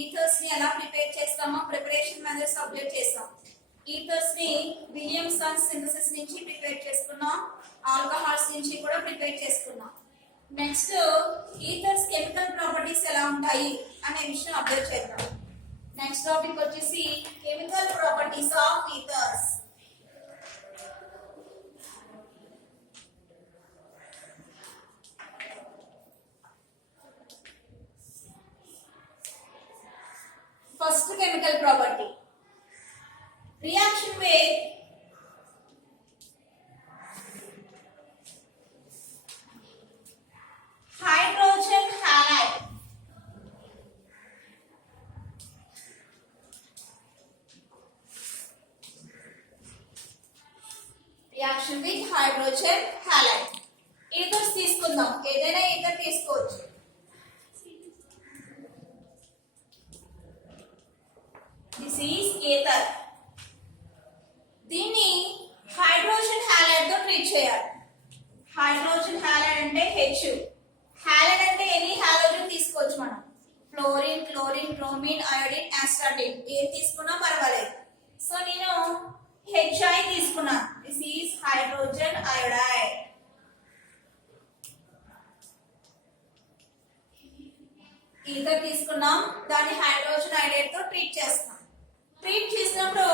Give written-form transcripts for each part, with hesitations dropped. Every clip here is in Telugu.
ఈథర్స్ ని ఎలా ప్రిపేర్ చేస్తామో ప్రిపరేషన్ మెథడ్స్ అప్డేట్ చేస్తాం. ఈథర్స్ ని విలియమ్సన్ సింథసిస్ నుంచి ప్రిపేర్ చేసుకున్నాం, ఆల్కహాల్స్ నుంచి కూడా ప్రిపేర్ చేసుకున్నాం. నెక్స్ట్ ఈథర్స్ కెమికల్ ప్రాపర్టీస్ ఎలా ఉంటాయి అనే విషయం అప్డేట్ చేద్దాం. నెక్స్ట్ టాపిక్ వచ్చేసి chemical properties of ఈథర్స్. First chemical property, reaction with hydrogen halide. Reaction with hydrogen halide. Ethers తీసుకుందాం, ఏదైనా ఈథర్ తీసుకోవచ్చు. This is ether. దీన్ని హైడ్రోజన్ హాలైడ్ తో ట్రీట్ చేయాలి. హైడ్రోజన్ హాలైడ్ అంటే H, హాలైడ్ అంటే ఎనీ హాలోజన్ తీసుకోవచ్చు మనం. Fluorine, chlorine, bromine, iodine, astatine ఏది తీసుకున్నా పర్వాలేదు. సో నేను HI తీసుకున్నా. This is hydrogen iodide. Ether తీసుకున్నాం, దాన్ని హైడ్రోజన్ అయోడైడ్ తో ట్రీట్ చేస్తాం. ట్రీట్ చేసినప్పుడు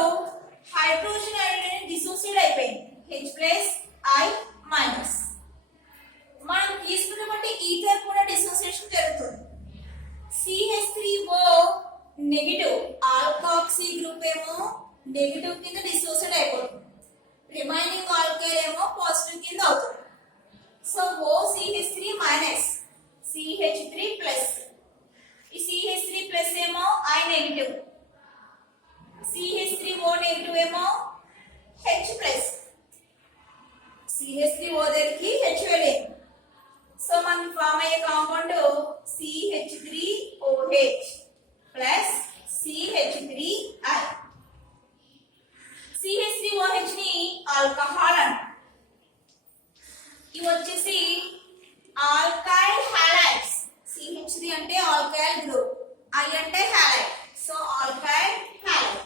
హైడ్రోజన్ అయోడైడ్ డిసోసియేట్ అయిపోయింది, H+I-. మనం తీసుకున్న బట్టి ఈథర్ కూడా డిసోసియేషన్ జరుగుతుంది. CH3O నెగటివ్, ఆల్కాక్సీ గ్రూప్ ఏమో నెగటివ్ కింద డిసోసియేట్ అయిపోతుంది, రిమైనింగ్ ఆల్కైల్ ఏమో పాజిటివ్ కింద అవుతుంది. సో OCH3- CH3+, ఈ CH3+ ఏమో I నెగటివ్, CH3O నెగటివ్ ఏమో H+, CH3O దగ్గరికి H వెళ్ళింది. సో మనకి ఫామ్ అయ్యే compound CH3OH plus CH3I. CH3OH ని ఆల్కహాల్ అంటారు. ఇవి వచ్చేసి ఆల్కైల్ హాలైడ్స్. CH3 అంటే ఆల్కైల్ గ్రూప్, I అంటే హాలైడ్, సో ఆల్కైల్ హాలైడ్.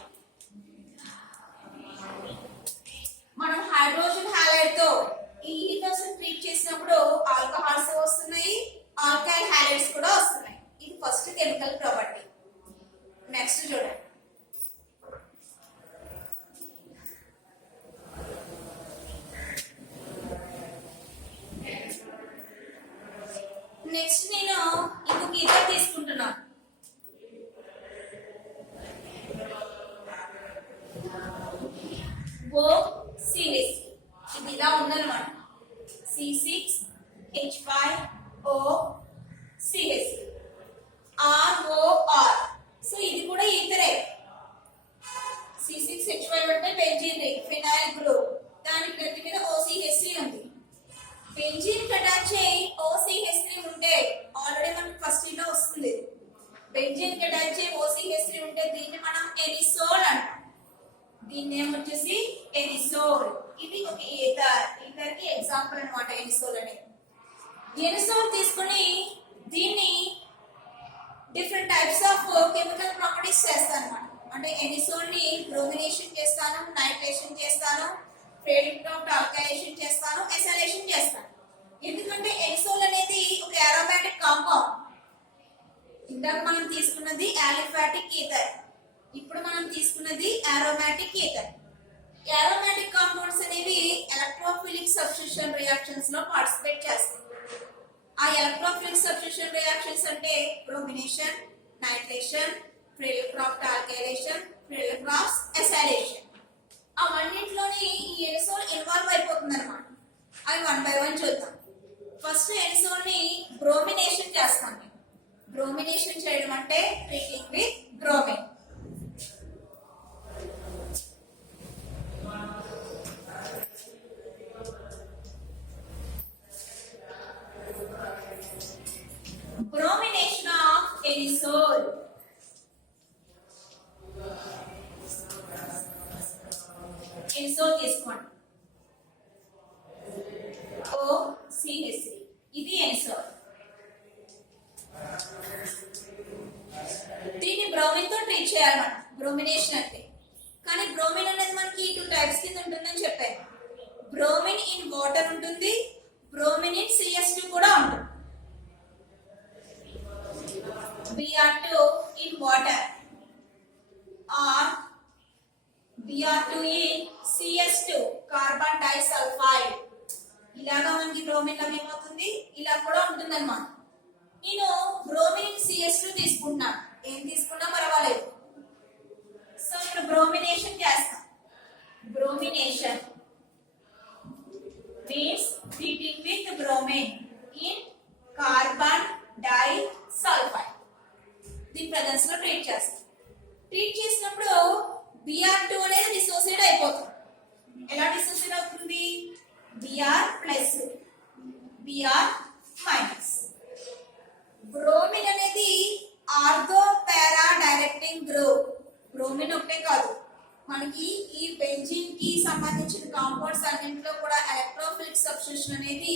మనం హైడ్రోజన్ హాలైడ్ తో ఈ ఈథర్స్ ట్రీట్ చేసినప్పుడు ఆల్కహాల్స్ వస్తున్నాయి, ఆల్కైల్ హాలైడ్స్ కూడా వస్తున్నాయి. ఇది ఫస్ట్ కెమికల్ ప్రాపర్టీ. నెక్స్ట్ చూడండి, నెక్స్ట్ నేను ఇంకొక ఈథర్ తీసుకుంటున్నాను. O సిరీస్ ఇది ఇలా ఉందన్నమాట, C6H5OCH ROR. సో ఇది కూడా ఈథరే. C6H5 అంటే బెంజీన్ రింగ్, ఫినైల్ గ్రూప్, దాని ప్రతి మీద OCH3 ఉంది. బెంజీన్ కి అటాచ్ అయ్యి OCH3 ఉంటే ఆల్రెడీ మనకి ఫస్ట్ లో వస్తుంది. బెంజీన్ కి అటాచ్ అయ్యి OCH3 ఉంటే దీన్ని మనం ఎరిసోల్ అంటాం. దీని నేమ్ వచ్చేసి ఎరిసోల్. ఇది ఒక ఈథర్, ఈథర్ కి ఎగ్జాంపుల్ అన్నమాట ఎరిసోల్ అనేది. ఎరిసోల్ తీసుకుని దీన్ని different types of chemical properties చేస్తాను అన్నమాట. అంటే ఎరిసోల్ ని బ్రోమినేషన్ చేస్తాను, నైట్రేషన్ చేస్తాను, ఫేలిక్రాఫ్ట్ ఆల్కైలేషన్ చేస్తాను, ఎసైలేషన్ చేస్తాను. ఎందుకంటే ఎరిసోల్ అనేది ఒక అరోమాటిక్ కాంపౌండ్. ఇందాక మనం తీసుకున్నది ఆలిఫాటిక్ ఈథర్, ఇప్పుడు మనం తీసుకున్నది అరోమాటిక్ ఈథర్. అరోమాటిక్ కాంపౌండ్స్ అనేవి ఎలక్ట్రోఫిలిక్ సబ్స్టిట్యూషన్ రియాక్షన్స్ లో పార్టిసిపేట్ చేస్తాయి. ఆ ఎలక్ట్రోఫిలిక్ సబ్స్టిట్యూషన్ రియాక్షన్స్ అంటే బ్రోమినేషన్, నైట్రేషన్, ఫేలిక్రాఫ్ట్ ఆల్కైలేషన్, ఫేలిక్రాఫ్ట్ ఎసైలేషన్. అవన్నింటిలోని ఈ ఎరిసోల్ ఇన్వాల్వ్ అయిపోతుంది అన్నమాట. అవి 1 by 1 చూద్దాం. ఫస్ట్ ఎరిసోల్ ని బ్రోమినేషన్ చేస్తాం. బ్రోమినేషన్ చేయడం అంటే treating with bromine. Bromination of anisole. Anisole తీసుకోండి, OCH3. ఇది anisole. చేయాలి మనం బ్రోమినేషన్ అంటే. కానీ బ్రోమిన్ అనేది మనకి 2 టైప్స్ కింద ఉంటుందని చెప్పాను. బ్రోమిన్ ఇన్ వాటర్ ఉంటుంది, బ్రోమిన్ ఇన్ CS2 కూడా ఉంటుంది. Br2 in water or Br2 in CS2 carbon disulphide. ఇలాగా మనకి బ్రోమిన్ లభ్యమవుతుంది, ఇలా కూడా ఉంటుంది అన్నమాట. నేను బ్రోమిన్ CS2 తీసుకుంటున్నాను, ఏం తీసుకున్నా పర్వాలేదు. సో ఇక్కడ బ్రోమినేషన్ చేస్తాం. Bromination means treating with bromine in carbon disulfide. దీని ప్రెజెన్స్ లో ట్రీట్ చేస్తాం. ట్రీట్ చేసినప్పుడు Br2 అనేది డిసోసియేట్ అయిపోతుంది. ఎలా డిసోసియేట్ అవుతుంది? Br plus Br minus. Bromine అనేది ortho para directing group. Bromine ఒకటే కాదు, మనకి ఈ బెంజీన్ కి సంబంధించిన కాంపౌండ్స్ అన్నింటిలో కూడా ఎలక్ట్రోఫిలిక్ సబ్స్టిట్యూషన్ అనేది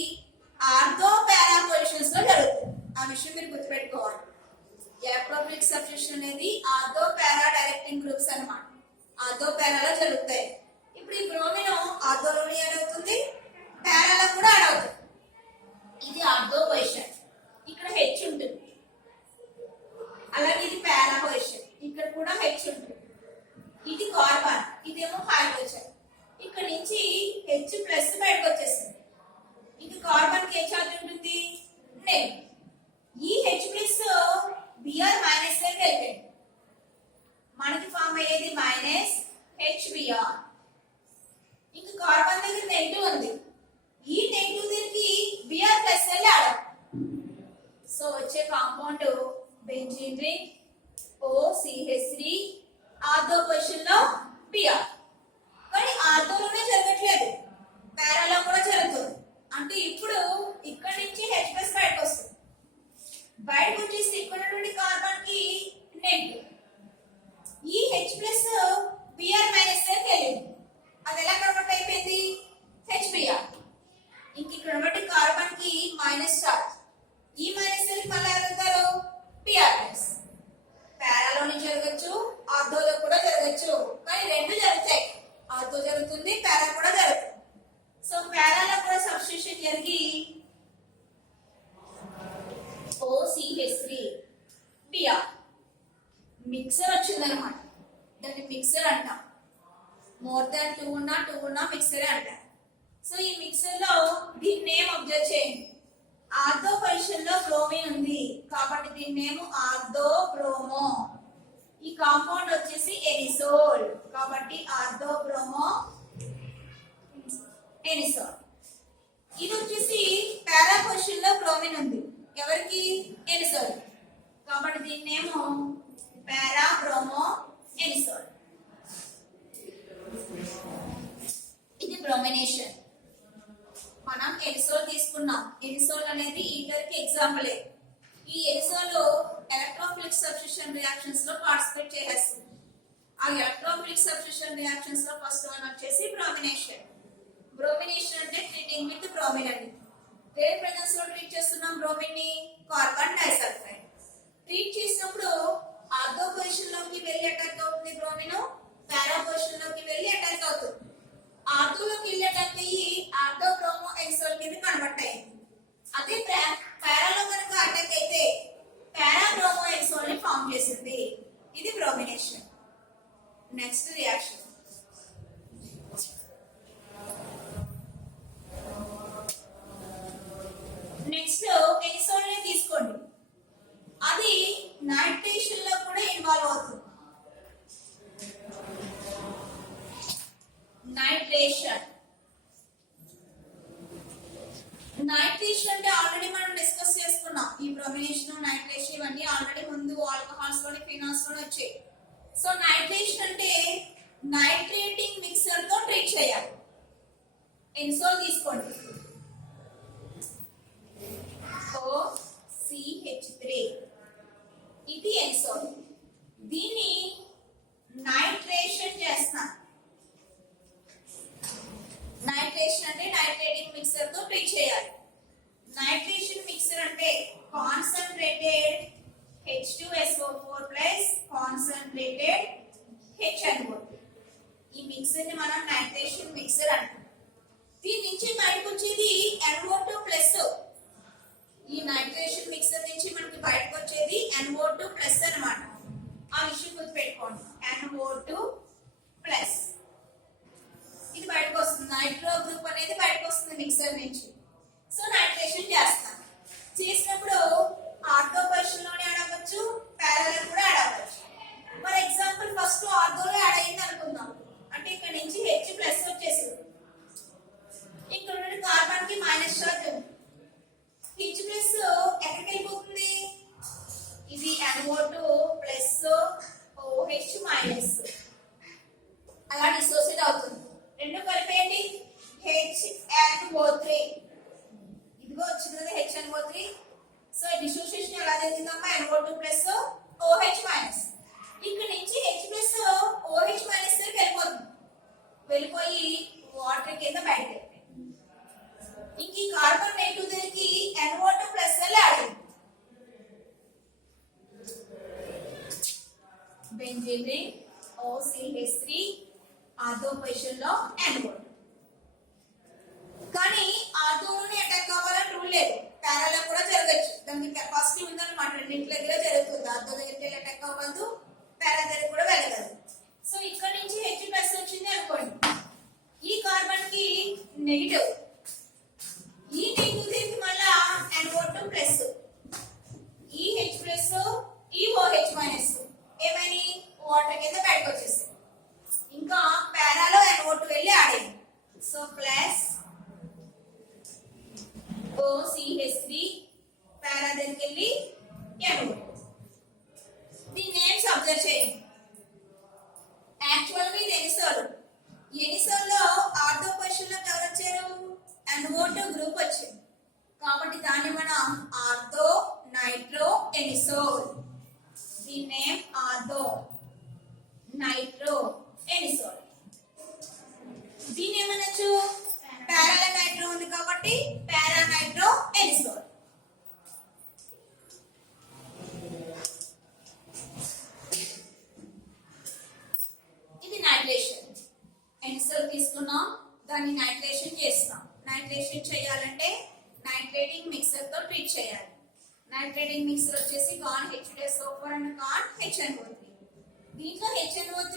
ఆర్థో పారా పొజిషన్స్ లో జరుగుతుంది. ఆ విషయం మీరు గుర్తుపెట్టుకోవాలి. ఎలక్ట్రోఫిలిక్ సబ్స్టిట్యూషన్ అనేది ఆర్థో పారా డైరెక్టింగ్ గ్రూప్స్ అన్నమాట. ఆర్థో పారాలో జరుగుతాయి. ఇప్పుడు ఈ బ్రోమిన్ ఆర్థోలోని యాడ్ అవుతుంది, పారాలో కూడా యాడ్ అవుతుంది. ఇది ఆర్థో పొజిషన్, ఇక్కడ హెచ్ ఉంటుంది. అలాగే ఇది పారా పొజిషన్, ఇక్కడ కూడా హెచ్ ఉంటుంది. ఇది కార్బన్, ఇదేమో హైడ్రోజన్. ఇక్కడ నుంచి హెచ్ ప్లస్ బయటకు వచ్చేస్తుంది. ఇది కార్బన్ కి ఏ ఛార్జ్ ఉంటుంది? నెగటివ్. ఈ హెచ్ ప్లస్ Br మైనస్ లోకి వెళ్తుంది. మనకి ఫామ్ అయ్యేది మైనస్ HBr. ఇంకా కార్బన్ దగ్గర నెగటివ్ ఉంది, ఈ నెగటివ్ దగ్గరికి Br ప్లస్ వెళ్ళి యాడ్ అవుతుంది. సో వచ్చే compound benzene ring OCH3 ortho position లో Br. కానీ ఆర్థోలోనే జరగట్లేదు, పారాలో కూడా జరుగుతుంది. అంటే ఇప్పుడు ఇక్కడ నుంచి H ప్లస్ బయటకు వస్తుంది. బయటకు వచ్చేసి ఇక్కడ నుండి కార్బన్ కి నెగటివ్. ఈ H ప్లస్ Br మైనస్ లోకి వెళ్ళింది. అది ఎలా కన్వర్ట్ అయిపోయింది? HBr. ఇంక ఇక్కడ బట్టి కార్బన్ కి మైనస్ చార్జ్, ఈ మైనస్ లోకి మళ్ళీ వెళ్తారు Br ప్లస్. పారాలోని జరగచ్చు, ఆర్థోలో కూడా జరగచ్చు, కానీ రెండు జరుగుతాయి. ఆర్థో జరుగుతుంది, పారా కూడా జరుగుతుంది. సో పారాలో కూడా సబ్స్టిట్యూషన్ జరిగి OCH3 Br మిక్సర్ వచ్చిందనమాట. దాన్ని మిక్సర్ అంటాం. మోర్ దాన్ 2 ఉన్నా మిక్సరే అంటారు. సో ఈ మిక్సర్ లో దీని నేమ్ అబ్జర్వ్ చేయండి. ఆర్థో పొజిషన్ లో బ్రోమిన్ ఉంది కాబట్టి దీని నేమ్ ఆర్థో బ్రోమో. ఈ కాంపౌండ్ వచ్చేసి ఎనిసోల్ కాబట్టి ఆర్థో బ్రోమో ఎనిసోల్. ఇది వచ్చేసి పారా పొజిషన్ లో బ్రోమిన్ ఉంది, ఎవరికి? ఎనిసోల్. కాబట్టి దీని నేమ్ పారా బ్రోమో ఎనిసోల్. ఇది బ్రోమినేషన్. మనం ఎనిసోల్ తీసుకున్నాం. ఎనిసోల్ అనేది ఈథర్ కి ఎగ్జాంపుల్. ఈ ఎనిసోల్ ఎలక్ట్రోఫిలిక్ సబ్స్టిట్యూషన్ రియాక్షన్స్ లో పార్టిసిపేట్ చేస్తుంది. ఆ ఎలక్ట్రోఫిలిక్ సబ్స్టిట్యూషన్ రియాక్షన్స్ లో ఫస్ట్ వన్ వచ్చేసి బ్రోమినేషన్. బ్రోమినేషన్ అంటే ట్రీటింగ్ విత్ బ్రోమిన్ అని. దేని ప్రెజెన్స్ లో ట్రీట్ చేస్తున్నాం బ్రోమిన్ ని? Carbon disulphide. ట్రీట్ చేసినప్పుడు ఆర్థో పొజిషన్ లోకి వెళ్ళి అటాక్ అవుతుంది బ్రోమిన్, పారా పొజిషన్ లోకి వెళ్ళి అటాక్ అవుతుంది. ఆర్థోలోకి వెళ్ళి అటాక్ అయ్యి ఆర్థో బ్రోమో ఎనిసోల్ కింద కన్వర్ట్ అయింది. అదే పారాలో కనుక అటాక్ అయితే పారా బ్రోమో ఎనిసోల్ ని ఫామ్ చేసింది. ఇది బ్రోమినేషన్. Next reaction. నెక్స్ట్ ఎనిసోల్ ని తీసుకోండి. అది నైట్రేషన్ లో కూడా ఇన్వాల్వ్ అవుతుంది. నైట్రేషన్ అంటే ఆల్రెడీ మనం డిస్కస్ చేసుకున్నాం. ఈ బ్రోమినేషన్, నైట్రేషన్ ఇవన్నీ ఆల్రెడీ ముందు ఆల్కహాల్స్ లోని ఫినాల్స్ లోని వచ్చాయి. సో నైట్రేషన్ అంటే నైట్రేటింగ్ మిక్సర్ తో ట్రీట్ చేయాలి. ఎనిసోల్ తీసుకోండి. OCH3 ఇది ఎనిసోల్. దీన్ని నైట్రేషన్ చేస్తాం. నైట్రేషన్ అంటే నైట్రేటింగ్ మిక్సర్ తో ట్రీట్ చేయాలి. నైట్రేషన్ మిక్సర్ అంటే కాన్సన్ట్రేటెడ్ H2SO4 ప్లస్ కాన్సన్ట్రేటెడ్ అన్ప్లేటెడ్ HNO3. ఈ మిక్సర్ ని మనం నైట్రేషన్ మిక్సర్ అంటాం. దీని నుంచి బయటకు వచ్చేది NO2 ప్లస్. ఈ నైట్రేషన్ మిక్సర్ నుంచి మనకి బయటకు వచ్చేది NO2 ప్లస్ అన్నమాట. ఆ విషయం గుర్తుపెట్టుకోండి, NO2 ప్లస్. ఇది బయటకు వస్తుంది, నైట్రో గ్రూప్ అనేది బయటకు వస్తుంది మిక్సర్ నుంచి. సో నైట్రేషన్ చేస్తాం. చేసినప్పుడు ఆర్థో పొజిషన్ లోనే యాడ్ అవ్వచ్చు, ప్యారలల్ కూడా యాడ్ అవ్వచ్చు. ఫర్ ఎగ్జాంపుల్ ఫస్ట్ ఆర్థోలో యాడ్ అయింది అనుకుందాం, అంటే ఇక్కడ నుంచి H ప్లస్ వచ్చేసింది. ఇక్కడ ఉన్న కార్బన్ కి మైనస్ చార్జ్ ఉంది. H ప్లస్ ఎక్కడికి వెళ్ళిపోతుంది? ఇది NO2 ప్లస్ OH మైనస్ అలా డిసోసియేట్ అవుతుంది. రెండు కలిపేయండి, HNO3. ఇదిగో వచ్చింది కదా HNO3. సో డిసోసియేషన్ ఎలా జరిగిందమ్మా? NO2 plus OH minus. ఇక్కడ నుంచి H ప్లస్ OH మైనస్ దగ్గరికి వెళ్ళిపోతుంది, వెళ్ళిపోయి వాటర్ కింద బయటకు వెళ్ళిపోయింది. ఇంక ఈ కార్బన్ నెగిటివ్ దగ్గరికి NO2 ప్లస్ వెళ్ళి ఆడింది. Benzene ring OCH3 ortho position లో NO2. కానీ ఆర్థోలోనే అటాక్ కావాలని రూల్ లేదు, ప్యారలల్ కూడా జరగచ్చు. దానికి కెపాసిటీ ఉందన్నమాట, రెండింటి దగ్గర జరుగుతుంది. ఆర్థో దగ్గరికి అటాక్ అవ్వదు, ప్యారలల్ దగ్గర కూడా వెళ్ళగలదు. సో ఇక్కడ నుంచి H ప్లస్ వచ్చింది అనుకోండి, ఈ కార్బన్ కి నెగిటివ్, ఈ నెగిటివ్ దగ్గరికి మళ్ళా NO2 ప్లస్, ఈ H ప్లస్, ఈ OH మైనస్ ఏమని వాటర్ కింద బయటకు వచ్చేసింది. ఇంకా పారాలో NO2 వెళ్ళి ఆడింది. సో ప్లస్ OCH3 పారా దగ్గరికి వెళ్ళి NO2. దీని నేమ్స్ అబ్జర్వ్ చేయండి. యాక్చువల్ గా ఇది ఎనిసోల్. ఎనిసోల్ లో ఆర్థో పొజిషన్ లో ఎవరు వచ్చారు? NO2 గ్రూప్ వచ్చింది. కాబట్టి దాన్ని మనం ఆర్థో నైట్రో ఎనిసోల్. దీని నేమ్ ఆర్థో నైట్రో ఎనిసోల్. దీని ఏమనొచ్చు? పారాల నైట్రో ఉంది కాబట్టి పారా నైట్రో ఎనిసోల్. ఇది నైట్రేషన్. ఎనిసోల్ తీసుకున్నాం, దాన్ని నైట్రేషన్ చేస్తాం. నైట్రేషన్ చేయాలంటే నైట్రేటింగ్ మిక్సర్ తో ట్రీట్ చేయాలి. నైట్రేటింగ్ మిక్సర్ వచ్చేసి corn H2SO4 and corn HNO3. దీంట్లో HNO3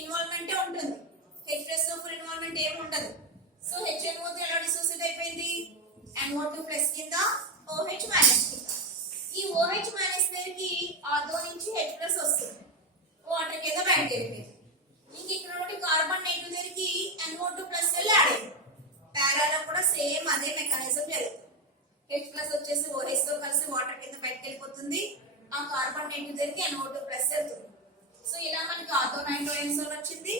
ఇన్వాల్వ్మెంటే ఉంటుంది, H2SO4 ఇన్వాల్వ్మెంట్ ఏమి ఉండదు. సో HNO3 ఎలా డిసోసియేట్ అయిపోయింది? NO2 ప్లస్ కింద OH మైనస్ కింద. ఈ OH మైనస్ దగ్గరికి ఆర్థో నుంచి H ప్లస్ వస్తుంది, వాటర్ కింద బయటకు వెళ్ళిపోయింది. ఇంక ఇక్కడ ఒకటి కార్బన్ నెగిటివ్ దగ్గరికి NO2 ప్లస్ వెళ్ళి యాడ్ అయింది. పారాలో కూడా సేమ్ అదే మెకానిజం జరుగుతుంది. H ప్లస్ వచ్చేసి OH తో కలిసి వాటర్ కింద బయటకు వెళ్ళిపోతుంది, ఆ కార్బన్ నెగిటివ్ దగ్గరికి NO2 ప్లస్ వెళ్తుంది. సో ఇలా మనకి ఆర్థో నైట్రో ఎనిసోల్ వచ్చింది,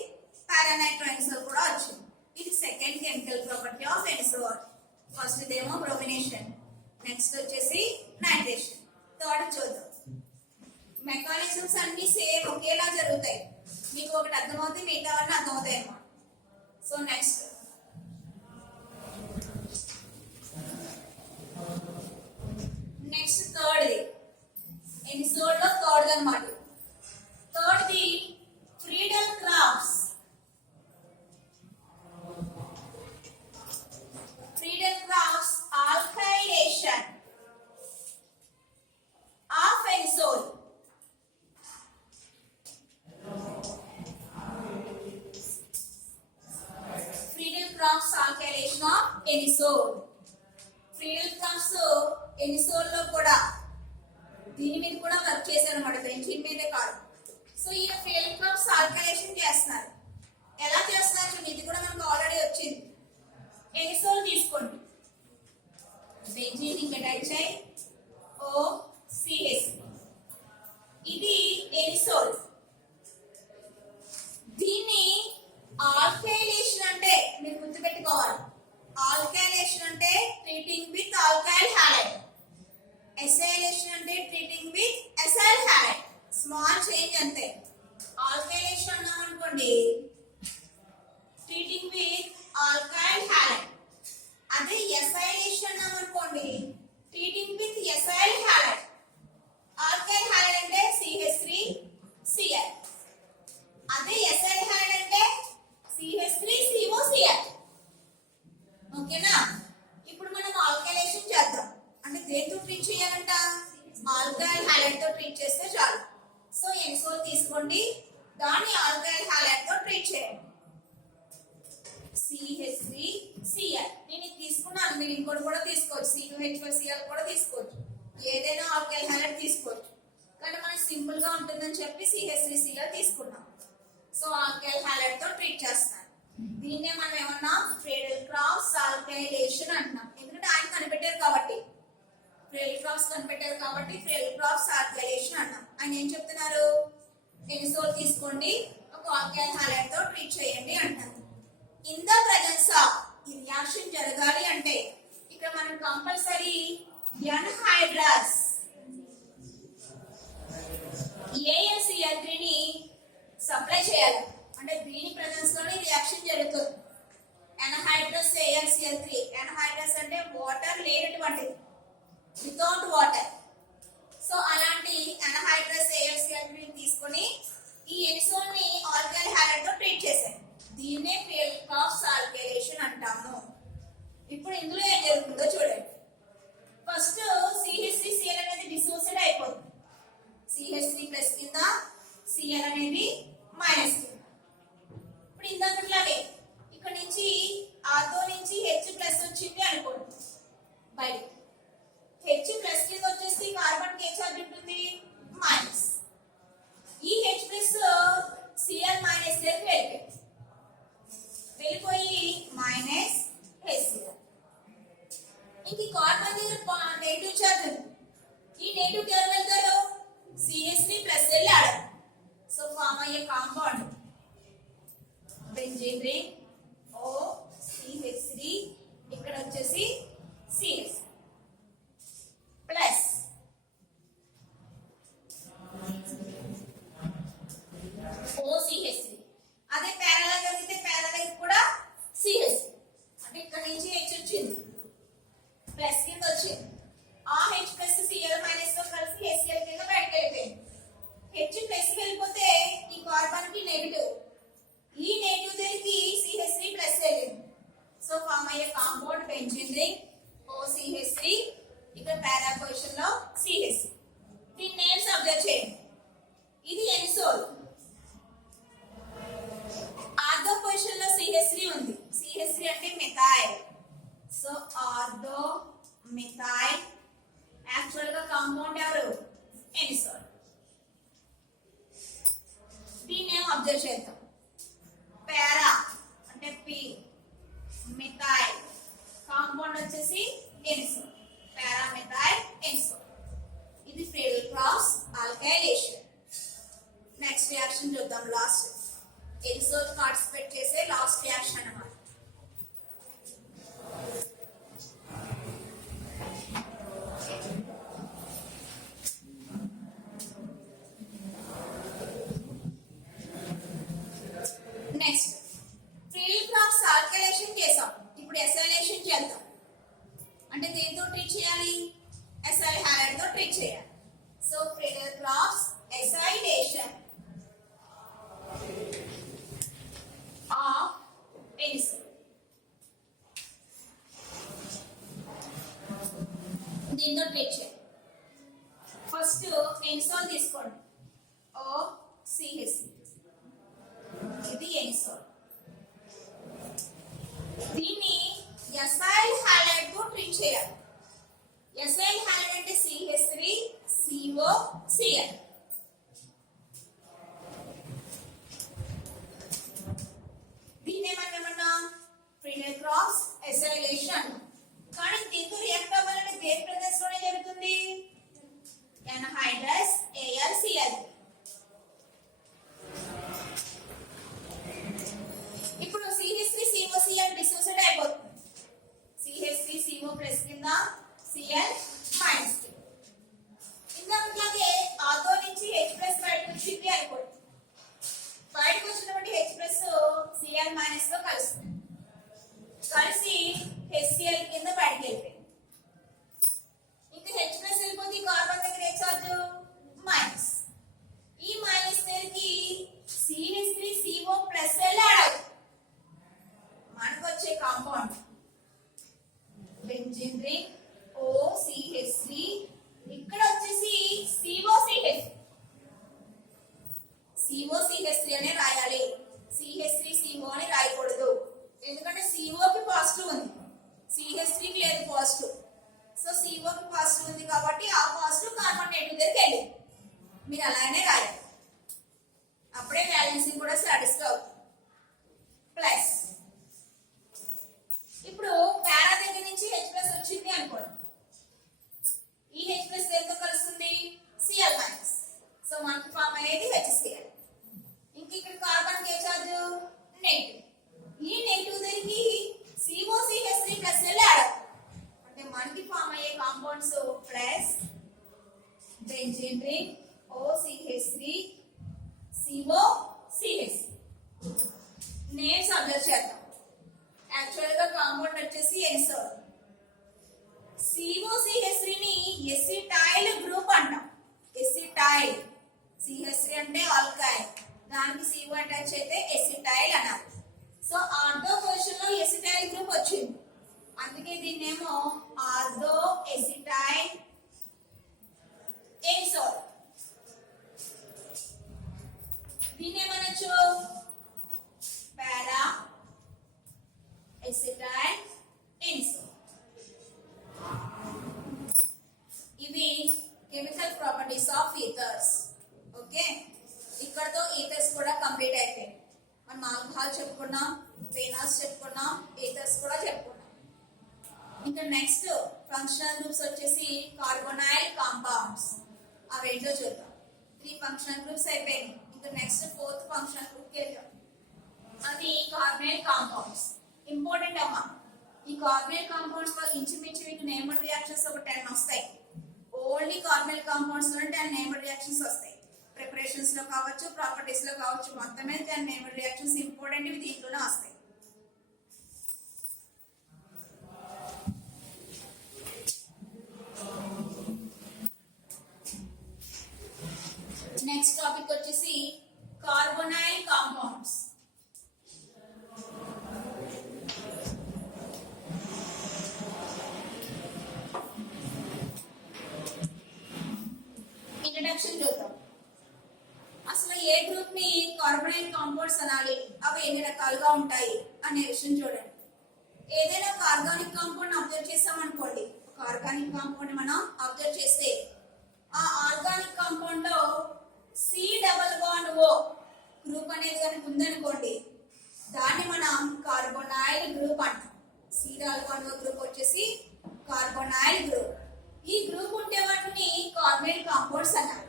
పారా నైట్రో ఎనిసోల్ కూడా వచ్చింది. ఇది second chemical property of anisole. First ఇదేమో బ్రోమినేషన్, నెక్స్ట్ వచ్చేసి నైట్రేషన్. థర్డ్ చూద్దాం. మెకానిజమ్స్ అన్ని సేమ్ ఒకేలా జరుగుతాయి, మీకు ఒకటి అర్థమవుతుంది, మిగతావన్నీ అర్థమవుతాయి అన్నమాట. సో నెక్స్ట్ థర్డ్ ఎనిసోల్ లో థర్డ్ అన్నమాట. Third the Friedel Crafts. Friedel Crafts alkylation of anisole. Friedel Crafts alkylation of anisole. Friedel Crafts anisole లో కూడా దీని మీద కూడా వర్క్ చేశారు అన్నమాట, బెంజీన్ మీదే కాదు. సో ఈ ఫ్రీడల్ క్రాఫ్ట్స్ ఆల్కైలేషన్ చేస్తున్నారు. ఎలా చేస్తున్నారు చూడండి, ఇది కూడా మనకు ఆల్రెడీ వచ్చింది. ఎనిసోల్ తీసుకోండి, బెంజీన్ అటాచ్ అయ్యి OCH. ఇది ఎనిసోల్. దీన్ని ఆల్కైలేషన్ అంటే మీరు గుర్తుపెట్టుకోవాలి. ఆల్కైలేషన్ అంటే treating with alkyl halide, acylation అంటే treating with acyl halide. Small change అంతే. ఆల్కైలేషన్ అన్నాం అనుకోండి, ట్రీటింగ్ విత్ ఆల్కైల్ హాలైడ్. అదే ఎసైలేషన్ అన్నాం అనుకోండి, treating with acyl halide. Alkyl halide అంటే CH3Cl. ట్రీట్ చేస్తే చాలు. సో ఎన్సోల్ తీసుకోండి, దాన్ని ఆల్కైల్ హాలైడ్ తో ట్రీట్ చేయండి. CH3Cl నేను ఇది తీసుకున్నాను, మీరు ఇంకోటి కూడా తీసుకోవచ్చు, C2H5Cl కూడా తీసుకోవచ్చు, ఏదైనా ఆల్కైల్ హాలైడ్ తీసుకోవచ్చు. కానీ మనకి సింపుల్ గా ఉంటుందని చెప్పి CH3Cl తీసుకున్నాం. సో ఆల్కైల్ హాలైడ్ తో ట్రీట్ చేస్తాను. దీన్నే మనం ఏమన్నా ఫ్రెడెల్-క్రాఫ్ట్స్ ఆల్కైలేషన్ అంటున్నాం, ఎందుకంటే ఆయన కనిపెట్టారు కాబట్టి. ఫ్రెడెల్-క్రాఫ్ట్స్ కనిపెట్టారు కాబట్టి ఫ్రెడెల్-క్రాఫ్ట్స్ ఆల్కైలేషన్ అంటాం. ఆయన ఏం చెప్తున్నారు, ఎనిసోల్ తీసుకోండి, ఒక ఆల్కైల్ హాలైడ్ తో ట్రీట్ చేయండి అంటారు. ఇన్ ద ప్రెజెన్స్ ఆఫ్, ఈ రియాక్షన్ జరగాలి అంటే ఇక్కడ మనం కంపల్సరీ ఎన్హైడ్రస్ AlCl3 ని సప్లై చేయాలి. అంటే దీని ప్రెజెన్స్ లోనే రియాక్షన్ జరుగుతుంది. ఎన్హైడ్రస్ AlCl3, ఎన్హైడ్రస్ అంటే వాటర్ లేనటువంటిది, వితౌట్ వాటర్. సో అలాంటి ఎన్హైడ్రస్ AlCl3 తీసుకొని ఈ ఎనిసోల్ ని ఆల్కైల్ హాలైడ్ తో ట్రీట్ చేశారు. దీన్నే ఫ్రెడెల్-క్రాఫ్ట్స్ ఆల్కైలేషన్ అంటాము. ఇప్పుడు ఇందులో ఏం జరుగుతుందో చూడండి. ఫస్ట్ CH3Cl అనేది డిసోసియేట్ అయిపోతుంది. CH3+ కింద Cl అనేది మైనస్ కింద. ఇప్పుడు ఇందాకట్లాగే ఇక్కడ నుంచి ఆర్థో నుంచి H+ వచ్చింది అనుకోండి, బయట H+ కింద వచ్చేసి కార్బన్ కి ఏ చార్జ్ ఉంటుంది, మైనస్. ఈ H+ Cl మైనస్ వెళ్ళిపోయి మైనస్ HCl. ఇంక కార్బన్ దగ్గర నెగిటివ్ చార్జ్ ఉంది, ఈ నెగిటివ్ కి ఎవరు వెళ్తారు, CH3+ వెళ్ళి ఆడారు. సో ఫామ్ అయ్యే కాంపౌండ్ బెంజీన్ రింగ్ OCH3, ఇక్కడ వచ్చేసి CH ప్లస్ OCH3. అదే ప్యారలల్ జరిగితే ప్యారలల్ కూడా CH, అంటే ఇక్కడ నుంచి H వచ్చింది, ప్లస్ కింద వచ్చింది. ఆ H+ Cl మైనస్ తో కలిసి HCl కింద బయటకు వెళ్ళిపోయింది. H ప్లస్ వెళ్ళిపోతే ఈ కార్బన్ కి నెగిటివ్, ఈ నెగిటివ్ దగ్గరికి CH3+ వెళ్ళింది. సో ఫామ్ అయ్యే కాంపౌండ్ బెంజీన్ రింగ్ OCH3, ఇక్కడ పారా పొజిషన్ లో CH. దీని నేమ్స్ అబ్జర్వ్ చేయండి. ఇది ఎనిసోల్, ఆర్థో పొజిషన్ లో CH3 ఉంది. CH3 అంటే methyl. So ortho methyl, actual గా కాంపౌండ్ ఎవరు, ఎనిసోల్. దీన్ని ఏం అబ్జర్వ్ చేద్దాం. పారా అంటే P, మిథైల్, కాంపౌండ్ వచ్చేసి ఎనిసోల్, పారా మిథైల్ ఎనిసోల్. ఇది ఫ్రెడెల్-క్రాఫ్ట్స్ ఆల్కైలేషన్. నెక్స్ట్ రియాక్షన్ చూద్దాం. లాస్ట్ ఎనిసోల్ పార్టిసిపేట్ చేసే లాస్ట్ రియాక్షన్ అన్నమాట. నెక్స్ట్ ఫ్రెడెల్-క్రాఫ్ట్స్ ఆల్కైలేషన్ చేసాం, ఇప్పుడు ఎసైలేషన్ చేద్దాం. అంటే దేంతో ట్రీట్ చేయాలి, ఎసైల్ హాలైడ్ తో ట్రీట్ చేయాలి. So Friedel Crafts acylation of anisole. దీంతో ట్రీట్ చేయాలి. ఫస్ట్ ఎనిసోల్ తీసుకోండి, OCH, ఇది ఎనిసోల్. దీన్ని ఎసైల్ హాలైడ్ తో ట్రీట్ చేయాలి. ఎసైల్ హాలైడ్ అంటే CH3COCl. దీన్నే మనం ఏమన్నా ఫ్రెడెల్-క్రాఫ్ట్స్ ఎసైలేషన్. కానీ దీంతో రియాక్ట్ అవ్వాలంటే దేని ప్రెజెన్స్ లోనే జరుగుతుంది, ఎన్హైడ్రస్ AlCl. ఇప్పుడు CH3COCl డిసోసియేట్ అయిపోతుంది. CH3CO+ కింద Cl minus. OCH3 COCH. Names observe చేద్దాం. యాక్చువల్ గా కాంపౌండ్ వచ్చేసి ఎన్సోల్. COCH3 ని ఎసిటైల్ గ్రూప్ అంటాం. ఎసిటైల్. CH3 అంటే ఆల్కైల్, దానికి CO అటాచ్ అయితే ఎసిటైల్ అనాలి. సో ఆర్థో పొజిషన్ లో ఎసిటైల్ గ్రూప్ వచ్చింది, అందుకే దీన్నేమో ఆర్థో ఎసిటైల్ ఎన్సోల్. దీన్నేమనొచ్చు పారా ఎసిటైల్ ఎన్సోల్. ఇవి కెమికల్ ప్రాపర్టీస్ ఆఫ్ ఈథర్స్. ఓకే, ఇక్కడతో ఈథర్స్ కూడా కంప్లీట్ అయిపోయింది. మనం ఆల్కహాల్ చెప్పుకున్నాం, ఫెనాల్స్ చెప్పుకున్నాం, ఈథర్స్ కూడా చెప్పుకున్నాం. ఇంకా నెక్స్ట్ ఫంక్షనల్ గ్రూప్స్ వచ్చేసి కార్బోనైల్ కాంపౌండ్స్. అవేంటో చూద్దాం. 3 ఫంక్షనల్ గ్రూప్స్ అయిపోయినాయి. ఇంకా నెక్స్ట్ 4th ఫంక్షనల్ గ్రూప్ వెళ్దాం. అది కార్బోనైల్ కాంపౌండ్స్. ఇంపార్టెంట్ అమ్మా, ఈ కార్బోనైల్ కాంపౌండ్స్ లో ఇంచుమించు మీకు నేమ్డ్ రియాక్షన్స్ ఒక 10 వస్తాయి. ఓన్లీ కార్బోనైల్ కాంపౌండ్స్ లో 10 నేమ్డ్ రియాక్షన్స్ వస్తాయి. ప్రిపరేషన్స్ లో కావచ్చు, ప్రాపర్టీస్ లో కావచ్చు, మొత్తమే 10 నేమ్డ్ రియాక్షన్స్ ఇంపార్టెంట్ ఇవి దీంట్లోనే వస్తాయి. నెక్స్ట్ టాపిక్ వచ్చేసి కార్బోనైల్ కాంపౌండ్స్. ఇంట్రడక్షన్ చూద్దాం. అసలు ఏ గ్రూప్ ని కార్బోనైల్ కాంపౌండ్స్ అనాలి, అవి ఎన్ని రకాలుగా ఉంటాయి అనే విషయం చూడండి. ఏదైనా ఒక ఆర్గానిక్ కాంపౌండ్ అబ్జర్వ్ చేస్తాం అనుకోండి. ఒక ఆర్గానిక్ కాంపౌండ్ మనం అబ్జర్వ్ చేస్తే ఆ ఆర్గానిక్ కాంపౌండ్ లో C+O గ్రూప్ అనేది కనుక ఉందనుకోండి, దాన్ని మనం కార్బోనైల్ గ్రూప్ అంటాం. C+O గ్రూప్ వచ్చేసి కార్బోనైల్ గ్రూప్. ఈ గ్రూప్ ఉంటే వాటిని కార్బోనైల్ కాంపౌండ్స్ అన్నారు.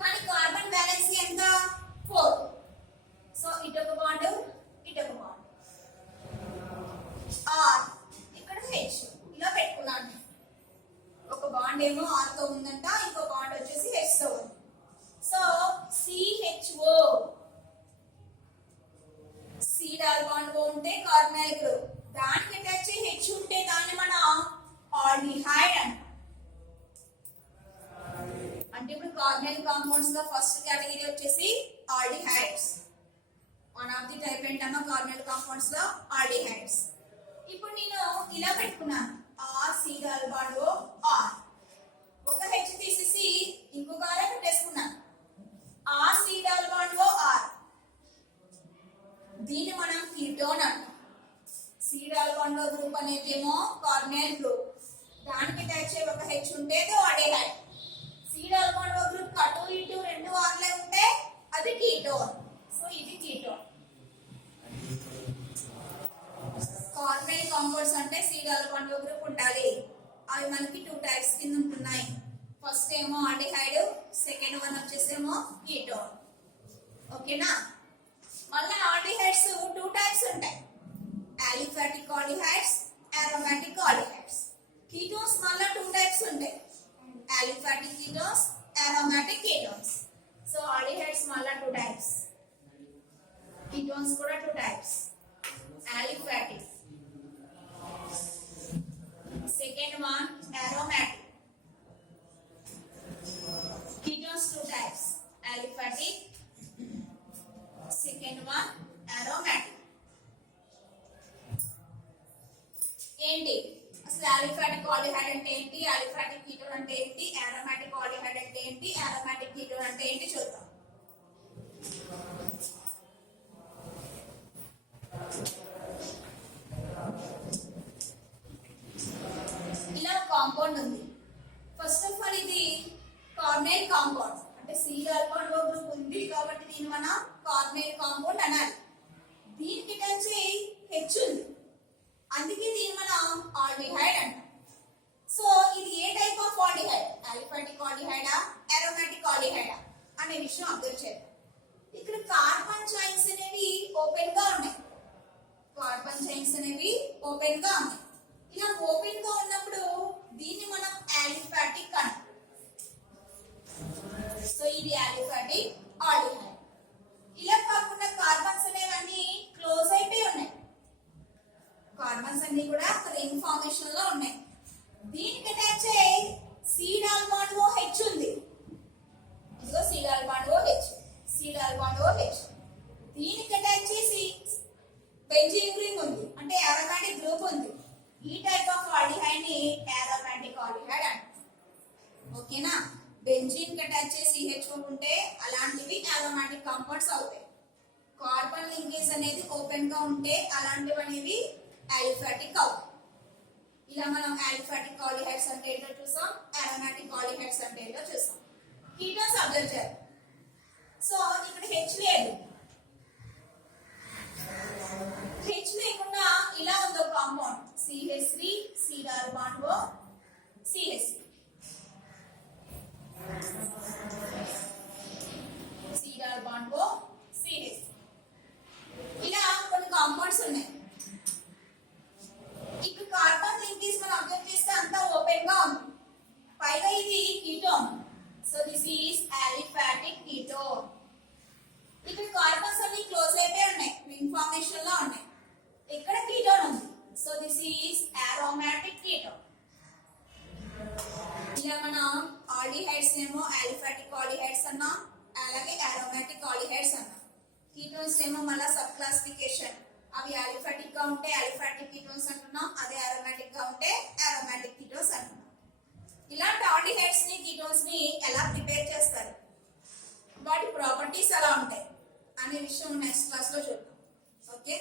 కానీ కార్బన్ బ్యాలెన్స్ ఎంత? 4. సో ఇటొక బాండ్, ఇటొక బాండ్. R ఇక్కడ H ఇలా పెట్టుకున్నాను. ఒక బాండ్ ఏమో R తో ఉందంట, ఇంకో బాండ్ వచ్చేసి H తో ఉంది. సో CHO, C+O ఉంటే కార్బోనైల్ గ్రూప్. దానికి అటాచ్ H ఉంటే దాన్ని మనం ఆల్డిహైడ్ అంటాం. అంటే ఇప్పుడు కార్బోనైల్ కాంపౌండ్స్ లో ఫస్ట్ కేటగిరీ వచ్చేసి aldehydes. One of the type ఏంటన్నా కార్బోనైల్ కాంపౌండ్స్ లో ఆల్డిహైడ్స్. ఇప్పుడు నేను ఇలా పెట్టుకున్నాను R C+O R. ఒక H తీసేసి ఇంకొక R పెట్టేసుకున్నాను R C+O R. దీన్ని మనం కీటోన్ అంటాం. C+O గ్రూప్ అనేది ఏమో కార్బోనైల్ గ్రూప్, దానికి అటాచ్ అయ్యే ఒక H ఉంటే ఆల్డిహైడ్. C+O గ్రూప్ అటు ఇటు 2 Rలే ఉంటే అది కీటోన్. సో ఇది కీటోన్. కార్బోనైల్ కాంపౌండ్స్ అంటే C+O గ్రూప్ ఉండాలి. అవి మనకి 2 టైప్స్ కింద ఉంటున్నాయి. ఫస్ట్ ఏమో ఆల్డిహైడ్, సెకండ్ వన్ వచ్చేసేమో కీటోన్. ఓకేనా? మళ్ళీ ఆల్డిహైడ్స్ 2 టైప్స్ ఉంటాయి. Aliphatic aldehydes, aromatic aldehydes. Ketones మళ్ళీ 2 టైప్స్ ఉంటాయి. Aliphatic ketones, aromatic ketones. So aldehydes మళ్ళీ 2 టైప్స్. కీటోన్స్ కూడా 2 types. Aliphatic, second one aromatic. Ketones 2 types, aliphatic, second one aromatic. ఏంటి అసలు అలిఫాటిక్ ఆల్డిహైడ్ అంటే ఏంటి, అలిఫాటిక్ కీటోన్ అంటే ఏంటి, అరోమాటిక్ ఆల్డిహైడ్ అంటే ఏంటి, అరోమాటిక్ కీటోన్ అంటే ఏంటి చూద్దాం. ఇలా కాంపౌండ్ ఉంది. ఫస్ట్ ఆఫ్ ఆల్ ఇది కార్బోనైల్ కాంపౌండ్ అంటే C+O గ్రూప్ ఉంది కాబట్టి దీన్ని మనం కార్బోనైల్ కాంపౌండ్ అనాలి. దీనికి వచ్చి H ఉంది, అందుకే దీన్ని మనం ఆల్డిహైడ్ అంటాం. సో ఇది ఏ టైప్ ఆఫ్ ఆల్డిహైడ్, అలిఫాటిక్ ఆల్డిహైడా, అరోమాటిక్ ఆల్డిహైడా అనే విషయం అబ్జర్వ్ చేద్దాం. ఇక్కడ కార్బన్ చైన్స్ అనేవి ఓపెన్ గా ఉన్నాయి. కార్బన్ చైన్స్ అనేవి ఓపెన్ గా ఉన్నాయి. ఇలా ఓపెన్ గా ఉన్నప్పుడు దీన్ని మనం అలిఫాటిక్ అంటాం. సో ఈ ఇది ఆలిఫాటిక్ ఆల్డిహైడ్. ఇలా కాకుండా కార్బన్స్ అనేవన్నీ క్లోజ్ అయిపోయి ఉన్నాయి. కార్బన్స్ అన్ని కూడా రింగ్ ఫార్మేషన్ లో ఉన్నాయి. దీనికి అటాచ్ అయ్యి C-డాల్ బాండ్ OH ఉంది. ఇదిగో C-డాల్ బాండ్ OH, C-డాల్ బాండ్ OH. దీనికి అటాచ్ చేసి బెంజీన్ రింగ్ ఉంది, అంటే అరోమాటిక్ గ్రూప్ ఉంది. ఈ టైప్ ఆఫ్ ఆల్డిహైడ్ ని అరోమాటిక్ ఆల్డిహైడ్ అంటారు. ఓకేనా? బెంజీన్ కి అటాచ్ చేసి CH ఉంటే అలాంటివి అరోమాటిక్ కాంపౌండ్స్ అవుతాయి. కార్బన్ లింకేజ్ అనేది ఓపెన్ గా ఉంటే అలాంటివి అనేవి ఆలిఫాటిక్ అవుతాయి. ఇలా మనం ఆలిఫాటిక్ ఆల్డిహైడ్స్ అంటే ఏంటో చూసాం, అరోమాటిక్ ఆల్డిహైడ్స్ అంటే ఏంటో చూసాం. కీటోన్స్ అబ్జర్వ్ చేయాలి. సో ఇక్కడ H లేదు. H లేకుండా ఇలా ఉందో compound CH3 C double bond O CH3, C double bond O CH3. ఇలా కొన్ని కాంపౌండ్స్ ఉన్నాయి. ఇక్కడ కార్బన్ లింకేజ్ మనం అబ్జర్వ్ చేస్తే అంతా ఓపెన్ గా ఉంది. పైగా ఇది ketone, so this is aliphatic ketone. ఇక్కడ కార్బన్స్ అన్ని క్లోజ్ అయిపోయి ఉన్నాయి, రింగ్ ఫార్మేషన్ లో ఉన్నాయి. ఇక్కడ కీటోన్ ఉంది, so this is aromatic ketone. ఇలా మనం ఆల్డిహైడ్స్ ఏమో ఆలిఫాటిక్ ఆల్డిహైడ్స్ అన్నాం, అలాగే అరోమాటిక్ ఆల్డిహైడ్స్ అన్నాం. కీటోన్స్ ఏమో మళ్ళీ సబ్ క్లాసిఫికేషన్, అవి ఆలిఫాటిక్ గా ఉంటే ఆలిఫాటిక్ కీటోన్స్ అంటున్నాం, అదే అరోమాటిక్ గా ఉంటే అరోమాటిక్ కీటోన్స్ అంటున్నాం. ఇలాంటి ఆల్డిహైడ్స్ ని కీటోన్స్ ని ఎలా ప్రిపేర్ చేస్తారు, వాటి ప్రాపర్టీస్ ఎలా ఉంటాయి అనే విషయం నెక్స్ట్ క్లాస్ లో చూద్దాం. ఓకే.